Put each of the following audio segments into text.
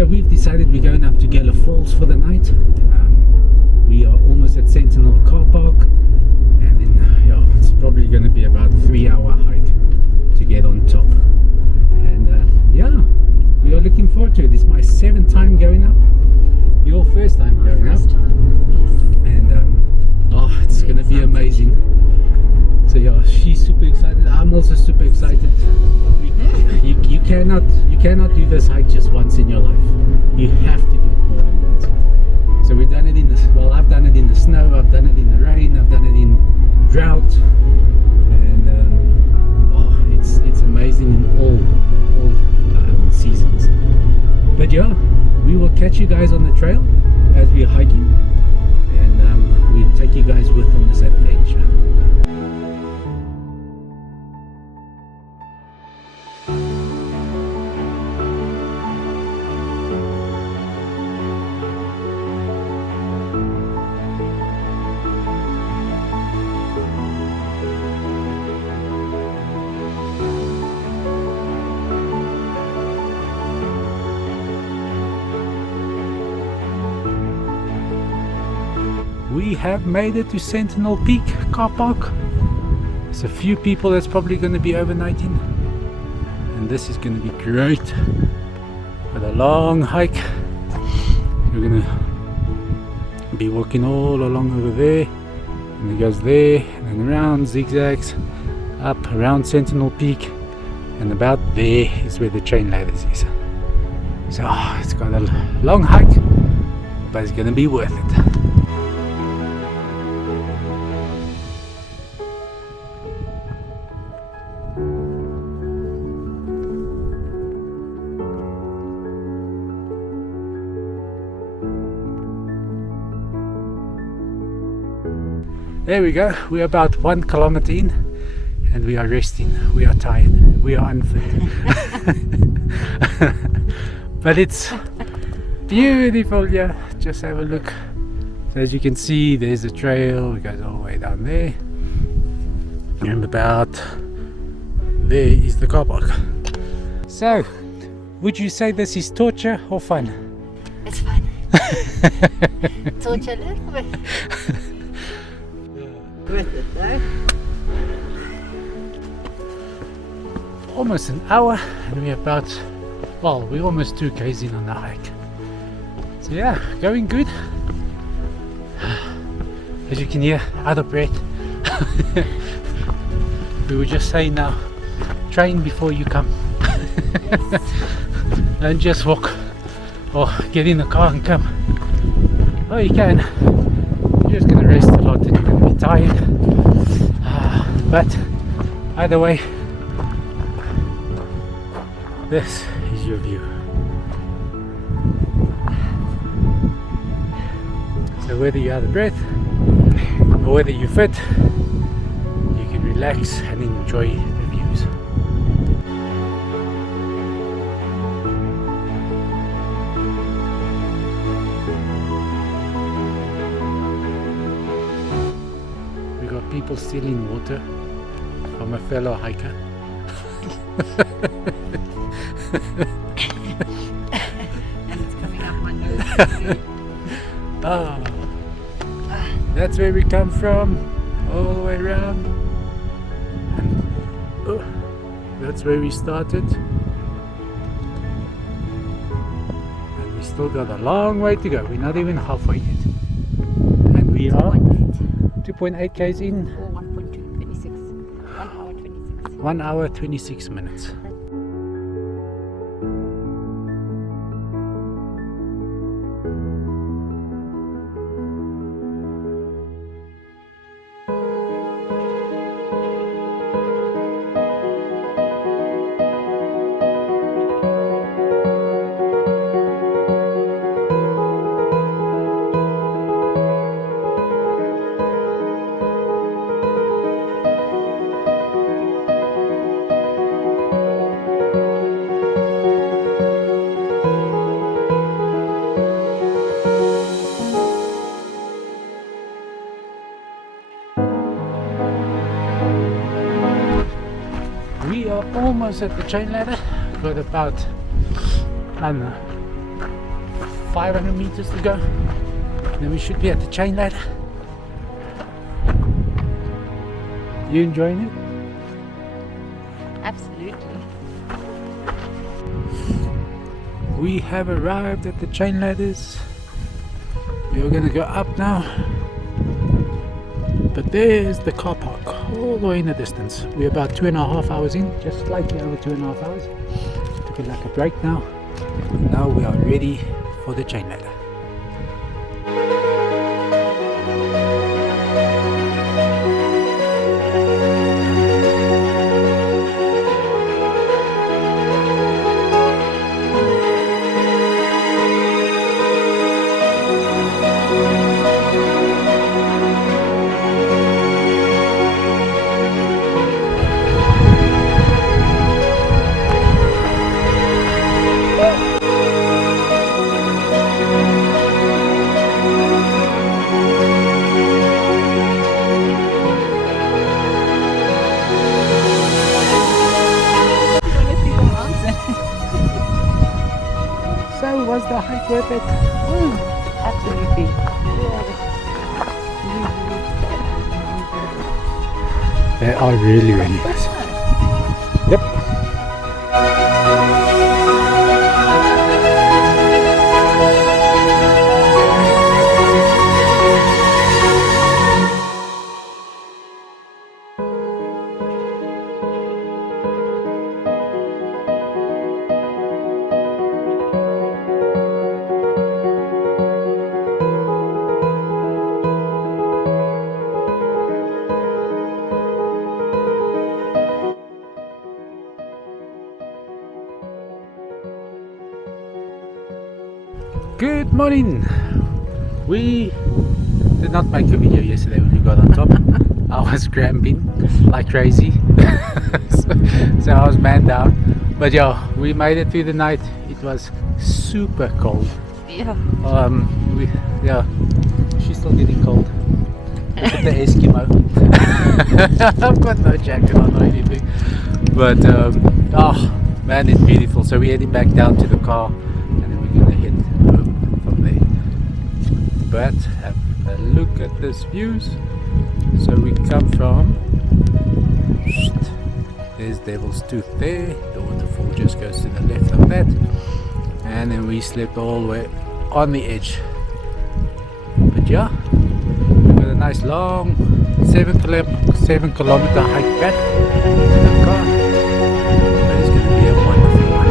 So we've decided we're going up to Tugela Falls for the night. We are almost at Sentinel car park, and then it's probably going to be about 3-hour hike to get on top. And we are looking forward to it. It's my 7th time going up. Your first time going up. And it's going to be amazing. So she's super excited. I'm also super excited. You cannot do this hike just once in your life. You have to do it more than once. So we've done it I've done it in the snow, I've done it in the rain, I've done it in drought, and it's amazing in all seasons. But we will catch you guys on the trail as we're hiking, and we'll take you guys with on this adventure. We have made it to Sentinel Peak car park. There's a few people that's probably going to be overnighting, and this is going to be great for the long hike. We're going to be walking all along over there, and it goes there and then around, zigzags up around Sentinel Peak, and about there is where the chain ladders is. So it's got a long hike, but it's going to be worth it. There we go, we're about 1 kilometer in, and we are resting, we are tired, we are unfit. But it's beautiful, just have a look. So as you can see, there's a trail, it goes all the way down there, and about there is the car park. So, would you say this is torture or fun? It's fun. Torture a little bit. Worth it though. Almost an hour, and we're we're almost 2 k's in on the hike. So going good. As you can hear, out of breath. We were just saying now, train before you come. Don't just walk or get in the car and come. Oh, you can. You're just going to rest a lot and you're going to be tired. But either way, this is your view. So whether you're out of breath or whether you're fit, you can relax and enjoy the views. We got people stealing water from a fellow hiker. And it's coming up my nose. That's where we come from, all the way around. And, that's where we started. And we still got a long way to go. We're not even halfway yet. And we are 2.8 k's in. Or 1.2, 26. 1 1 hour hour 26. 26 minutes. We are almost at the chain ladder. Got about, I don't know, 500 meters to go. Then we should be at the chain ladder. You enjoying it? Absolutely. We have arrived at the chain ladders. We are going to go up now. But there's the car park all the way in the distance. We're about 2.5 hours in, just slightly over 2.5 hours. Took it like a break now. And now we are ready for the chain ladder. So was the hike worth it? Absolutely. They are really nice. Yep. Good morning. We did not make a video yesterday when we got on top. I was cramping like crazy. so I was man down. But yeah, we made it through the night. It was super cold. Yeah. She's still getting cold. Look at the Eskimo. I've got no jacket on or anything. But oh man, it's beautiful. So we're heading back down to the car and then we're gonna head home from there. But have a look at this views. So we come from, there's Devil's Tooth there. The waterfall just goes to the left of that. And then we slept all the way on the edge. But yeah, we've got a nice long 7 kilometer hike back to the car. But it's going to be a wonderful one.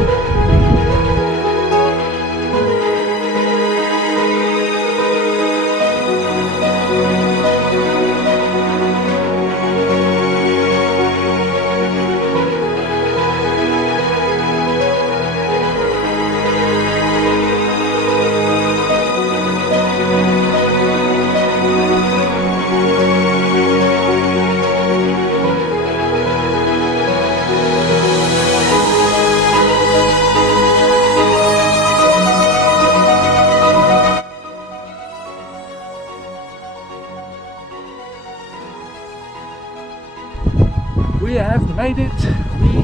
We have made it. We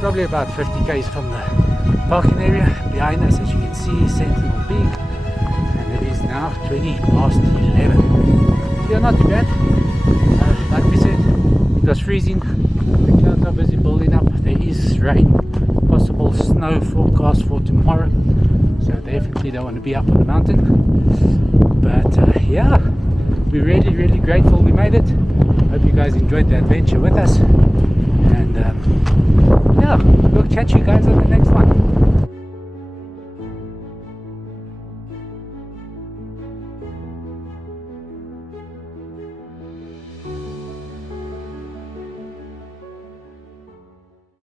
probably about 50 k's from the parking area. Behind us, as you can see, Sentinel Peak, and it is now 20 past 11. Yeah, not too bad. Like we said, it was freezing. The clouds are busy building up. There is rain, possible snow forecast for tomorrow. So definitely don't want to be up on the mountain. But yeah, we're really grateful we made it. Hope you guys enjoyed the adventure with us, and yeah, we'll catch you guys on the next one.